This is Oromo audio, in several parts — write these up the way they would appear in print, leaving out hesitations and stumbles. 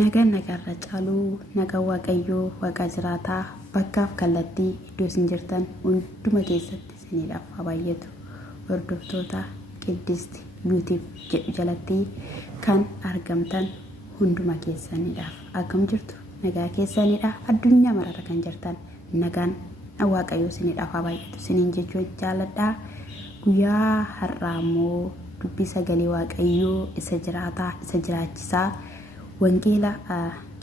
nagarra caaluu nagaa waaqayyoo waaqa jiraataa bakkaaf kallattii iddoo isin jirtan hunduma keessatti isiniidhaaf habaayatu hordoftoota Qiddist YouTube jedhu jalatti kan argamtan hunduma keessaniidhaaf akkam jirtu nagaa keessaniidha addunyaa mararra kan jirtan nagaan waaqayyoo isiniidhaaf habaayatu isiniin jechuun jaaladha guyyaa har'aa immoo dubbii sagalee waaqayyoo isa jiraataa isa jiraachisaa wangeela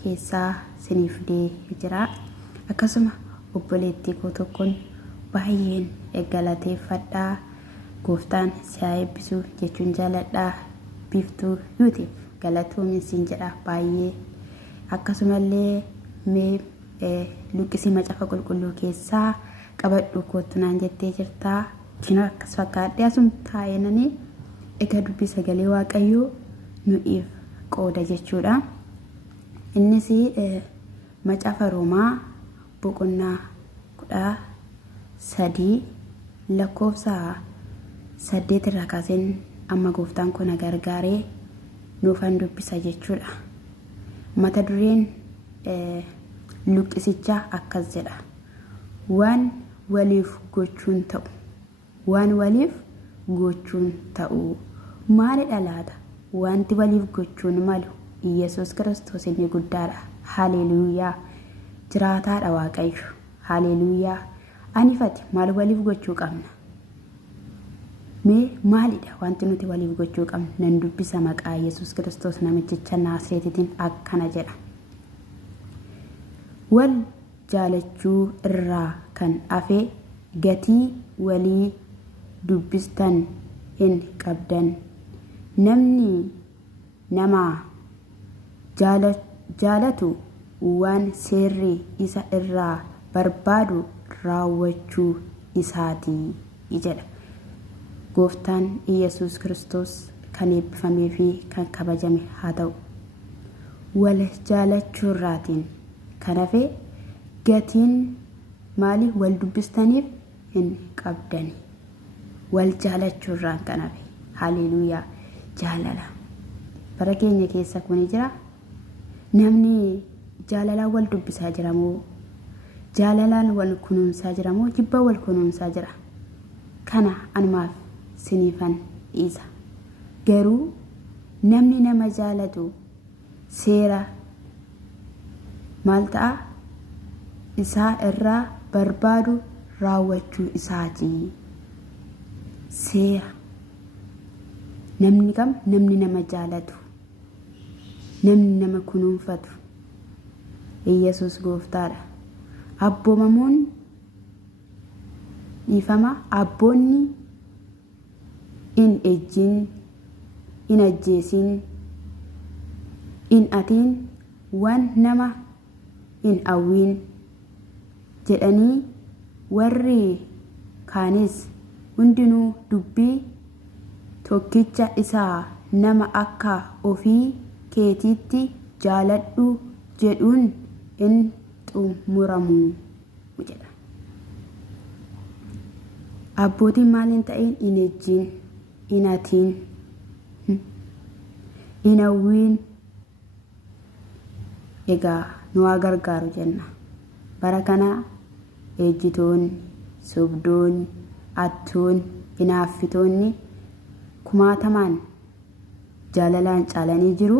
keessaa siniif jira akkasuma obboleettii koo tokkoon baay'een galateeffadhaa gooftaan si haa eebbisu jechuun jaaladha biiftuu YouTube galatoomi siin jedha baay'ee akkasumallee mee luqqisii macaafa qulqulluu keessaa qabadhu kootu naan jettee jirta kina akkas fakkaadhee asum taa'eenanii egaa dubbii sagalee waaqayyoo nuuf qooda jechuudha innis macaafa roomaa boqonnaa 13 lakkoofsa 8 irraa kaaseen amma gooftaan kun gargaaree nuufan dubbisa jechuudha mata dureen luqqisichaa akkas jedha waan waliif gochuun ta'u maalidha laata wanti waliif gochuun malu Yesuus Kiristoos inni guddaadha haleluuyaa jiraataadha waaqayyo haleluuyaa anifati maal waliif gochuu qabna mee maalidha wanti nuti waliif gochuu qabna nan dubbisa maqaa Yesuus Kiristoos namicha Naasreetitiin akkana jedha wal jaalachuu irraa kan hafe gatii walii dubbistan hin qabdan namni nama jaalatu waan seerri isa irraa barbaadu raawwachuu isaatii jedha gooftaan Yesuus Kiristoos kan eebbifamee fi kan kabajame haa ta'u wal jaalachuu irraatiin kan hafe gatiin maali wal dubbistaniif hin qabdani wal jaalachuu irraan kan hafe haleluuyaa jaalala bara keenya keessa kun jira namni jaalalaan wal dubbisaa jira moo jaalalaan wal kunuunsaa jira moo jibba wal kunuunsaa jira kana anumaaf siniifan dhiisa garuu namni nama jaalatu seera maal ta'a isaa irraa barbaadu raawwachuu isaatii seera namni nama jaalatu namni nama kunuunfatu Yesuus gooftaadha abboomamuun dhiifama abboonni in ejjiin in ajjeesiin in atiin waan nama in awwiin jedhanii warri kaanis hundinuu dubbii tokkicha isaa nama akka ofii keetiitti jaaladhu jedhuun in xumuramu jedha abbootiin maaliin ta'een in ejjiin in atiin in awwiin egaa nu haa gargaaru jenna bara kana ejjitoonni sobdoonni attoonni hinaaffitoonni kumaatamaan jaalalaan caalanii jiru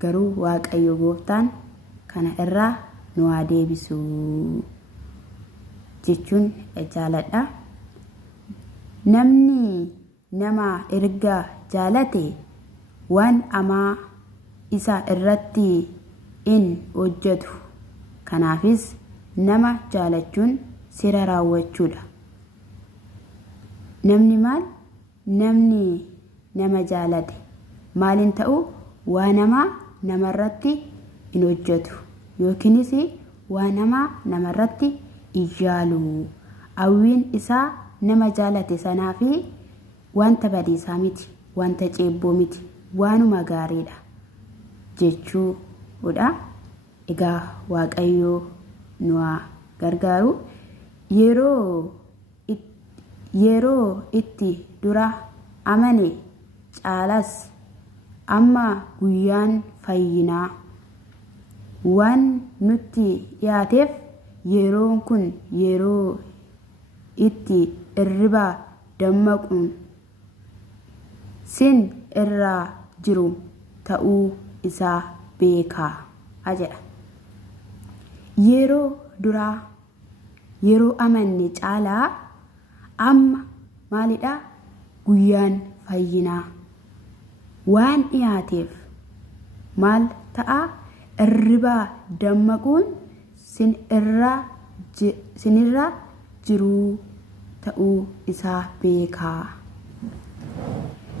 garuu waaqayyo gooftaan kana irraa nu haa deebisu jechuun jaaladha namni nama erga jaalate waan amaa isa irratti in hojjetu kanaafis nama jaalachuun seera raawwachuudha namni nama jaalate maaliin ta'u waa namarratti in hojjetu yookiinis waa namarratti ijaalu hawwiin isaa nama jaalate sanaa fi wanta badiisaa miti wanta ceebboo miti waanuma gaariidha jechuudha egaa waaqayyoo nu haa gargaaru yeroo itti dura amane caalas amma guyyaan fayyinaa waan nutti dhiyaateef yeroon kun yeroo itti irribaa dammaquun sin irraa jiru ta'uu isaa beekaa jedha. Yeroo duraa yeroo amanne caalaa amma maalidha guyyaan fayyinaa waan dhiyaateef maal ta'a irribaa dammaquun sinirra jiruu ta'uu isaa beekaa.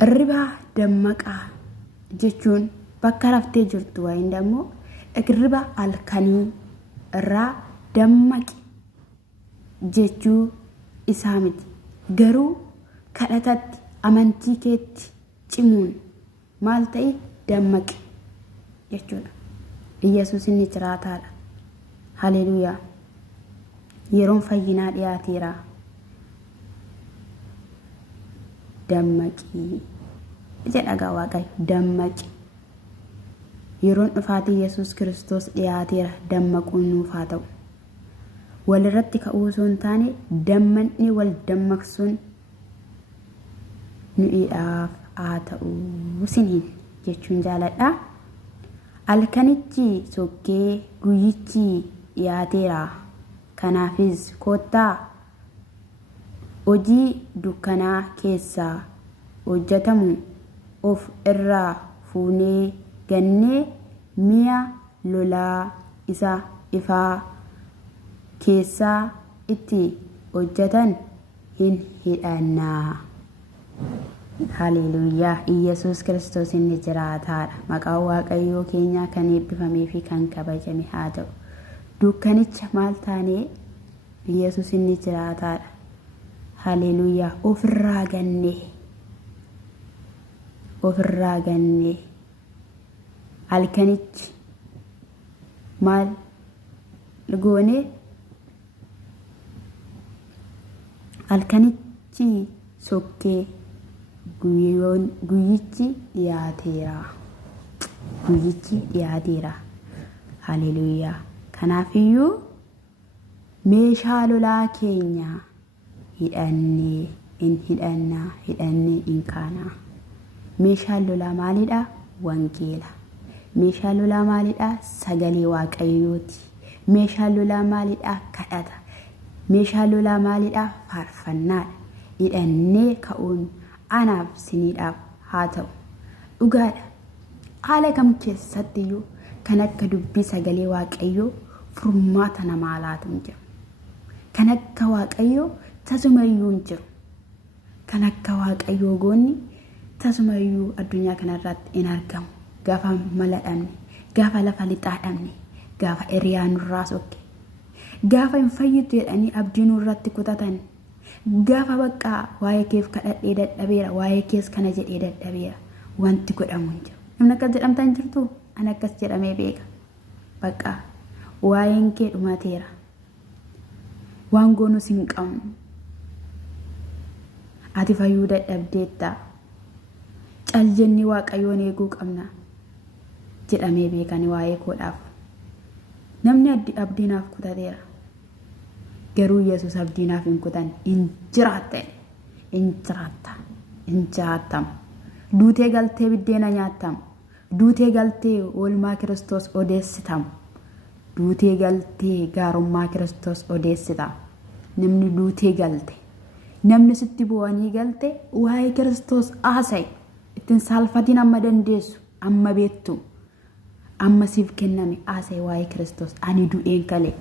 Irribaa dammaqaa jechuun bakka raftee jirtu wayin dammoo irriba halkanii irraa dammaqi jechuu isaa miti. Garuu kadhatatti amantii keetti cimuun maal ta'e dammaqi jechuudha. Yesuus inni jiraataadha. Haleluuyaa. Yeroon fayyinaa dhiyaateera. Dammaqi jedha Waaqayyo. Dammaqi. Yeroon dhufaatii Yesuus Kiristoos dhiyaateera. Dammaquun nuuf haa ta'u. Walirratti ka'uu osoo hin taane dammaqni wal dammaqsuun nuyiidhaaf haa ta'u siniin jechuun jaaladha. Halkanichi sokkee guyyichi dhiyaateera. Kanaafis kottaa hojii dukkanaa keessaa hojjetamu of irraa fuunee gannee mi'a lolaa isa ifaa keessaa itti hojjetan hin hidhannaa. Haleluuyaa. Yesuus Kiristoos inni jiraataadha. Maqaan Waaqayyoo keenyaa kan eebbifamee fi kan kabajame haa ta'u. Dukkanicha maal taanee Yesuus inni jiraataadha. Haleluuyaa. Ofirraa gannee halkanichi maal goone halkanichi sokkee guyyichi dhiyaateera. Haleluuyaa. Kanaafiyyuu meeshaa lolaa keenya hidhannee hin kaanaa. Meeshaan lolaa maalidha? Wangeela. Meeshaan lolaa maalidha? Sagalee Waaqayyooti. Meeshaan lolaa maalidha? Kadhata. Meeshaan lolaa maalidha? Faarfannaadha. Hidhannee ka'uun anaaf siniidhaaf haa ta'u. Dhugaadha. Haala kam keessattiyyuu kan akka dubbii sagalee Waaqayyoo furmaata namaa laatu hin jiru. Kan akka Waaqayyoo tasumayyuu hin jiru. Kan akka Waaqayyoo goonni tasumayyuu addunyaa kanarratti hin argamu. Gaafa mala dhabne, gaafa lafa lixaa dhabne, gaafa hiriyaa nurraa sokke, gaafa hin fayyitu jedhanii abdii nurratti kutatan, gaafa bakka waa'ee keef kadhadhee dadhabeera, waa'ee kees kana jedhee dadhabeera, wanti godhamu hin jiru. Namni akkas jedhamtan jirtu an akkas jedhamee beeka. Bakka waa'een kee dhumateera. Waan goonus hin qabnu. Ati fayyuu dadhabdeetta. Cal jenni Waaqayyoon eeguu qabna jedhamee beekani waa'ee koodhaaf. Namni abdiinaaf kutateera. Garuu Yesuus abdiinaaf hin kutan. Hin jiraattamu. Duutee galtee biddeena nyaattamu. Duutee galtee oolmaa Kiristoos odeessitamu. Duutee galtee gaarummaa Kiristoos odeessita. Namni duutee galte. Namni sitti bu'anii galte waa'ee Kiristoos haasa'i. Ittiin saalfatiin amma dandeessu, amma beektu, amma siif kenname haasa'i waa'ee Kiristoos. Ani du'een galee,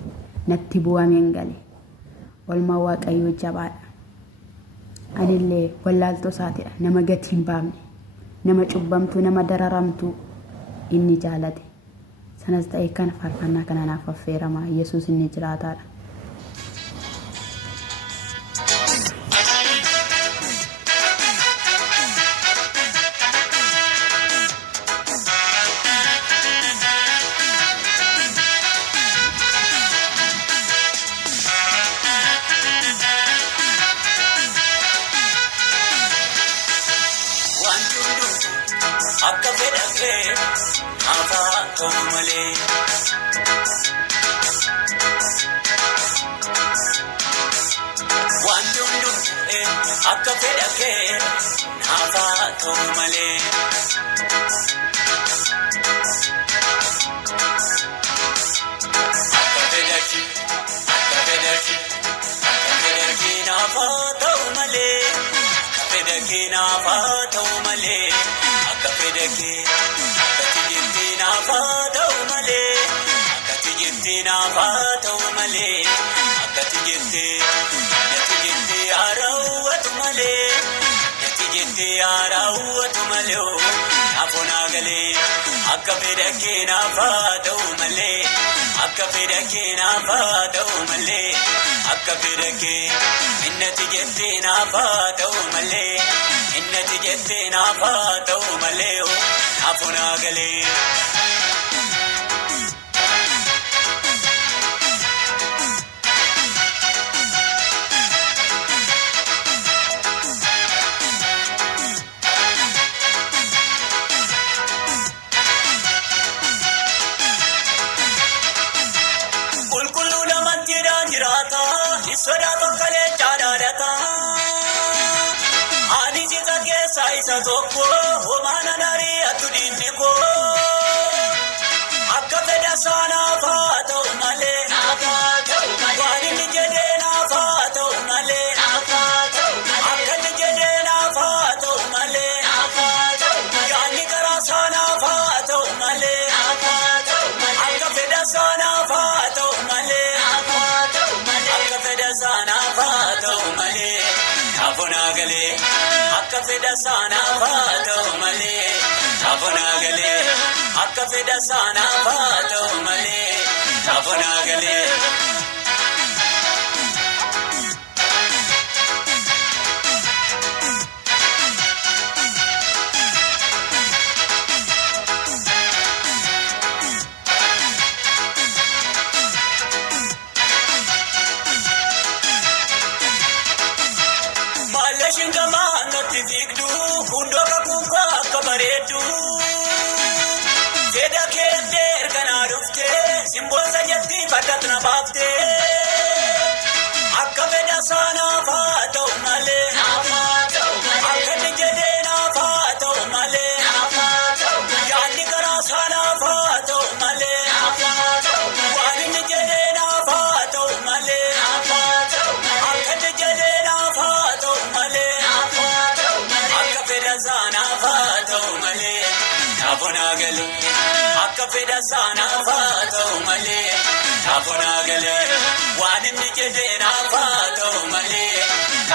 natti bu'ameen galee. Oolmaa Waaqayyoo jabaadha. Anillee wallaaltoo isaatiidha. Nama gatii hin baafne, nama cubbamtuu, nama dararamtuu inni jaalate. Sanas ta'ee kan faarfannaa kana naaf affeerama. Yesuus inni jiraataadha. Akka fedhake afaan ta'u malee fedake nafa tomale Akafedakina fado male, akafedakina fado male, akafedake innati jettina fado male, innati jettina fado male, afuna gale. Toko omana nari atudinne ko akafeda sana fato male nafato male wani nijede na fato male nafato male akani jede na fato male nafato male yani kara sana fato male nafato male akafeda sana fato male nafato male akafeda sana fato male afuna gale akafeda sana fato male afuna gale akafeda sana fato male afuna gale akafeda sana fato male afuna gale wani nijede na fato male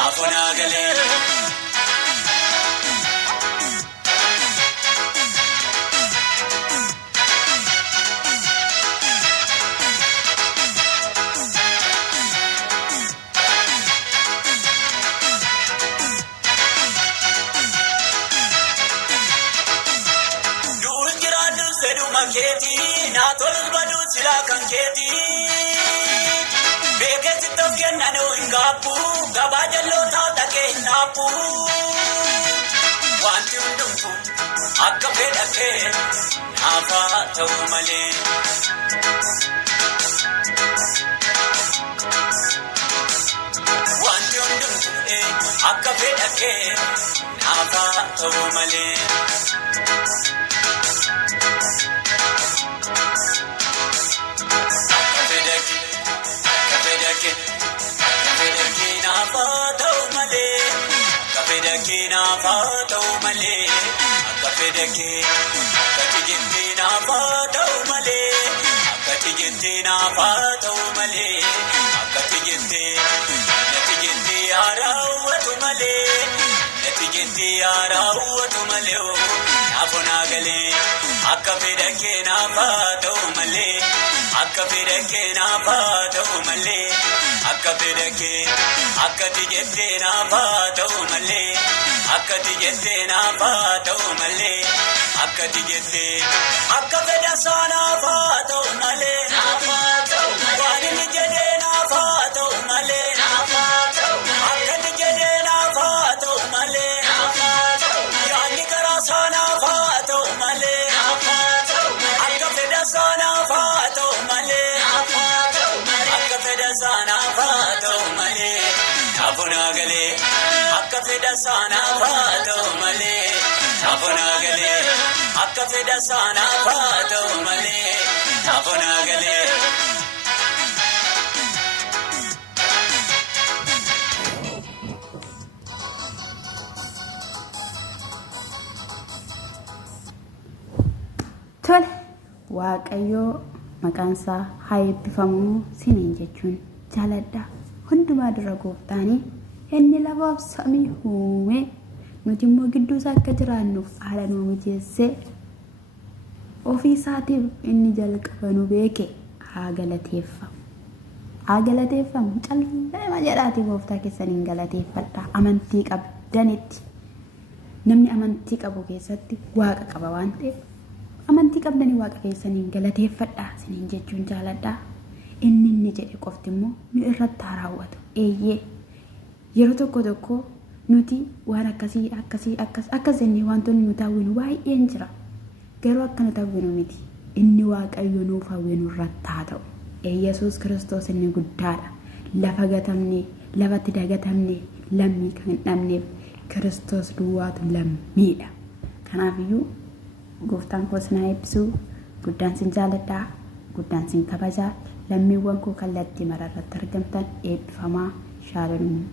afuna gale Keti na tolus badu sila kan keti beke sitok ken nano ingapu gabajallo ta take napu wanti undumpu akafeda ke nafa to male wanti undumpu akafeda ke nafa to male Akafedakina fato male akafedake akatijintina fato male akatijintina fato male akatijinte natijinti arawatu male natijinti arawatu male afuna gale akafedakina fato male akafedakina fato male akafedake akatijintina fato male akatijintina fato male akatijinte akafeda sana fato male nafato male wani nijede na fato male nafato male akatijede na fato male nafato male yani kara sana fato male nafato male akafeda sana fato male nafato male akafeda sana fato male afuna gale fedha sana fato male afona gale akka fedha sana fato male afona gale tole waaqayyo maqaan isaa haa eebbifamu siniin jechuun jaaladha hundumaa dura gooftaanii inni lafaaf samii uume nuti immoo gidduu isaa akka jiraannuuf haala nu mijeessee ofii isaatiif inni jalqaba nu beeke haa galateeffamu calleema jedhaati gooftaa keessaniin galateeffadha amantii qabdanitti namni amantii qabu keessatti waaqa qaba waan ta'eef amantii qabdanii waaqa keessaniin galateeffadha siniin jechuun jaaladha inni jedhe qofti immoo nu irratti haa raawwatu eeyyee yeroo tokko nuti waan akkasii wantoonni nu taawwinu baay'een jira garuu akka nu taawwinu miti inni waaqayyo nuuf hawwinu irratti haa ta'u Yesuus Kiristoos inni guddaadha lafa gatamne lafatti dagatamne lammii kan hin dhabneef Kiristoos duwwaatu lammiidha kanaafiyyuu gooftaan koo sinaa eebbisuu guddaan sin jaaladhaa guddaan sin kabajaa lammiiwwan koo kallattii mararratti argamtan eebbifamaa shaalanii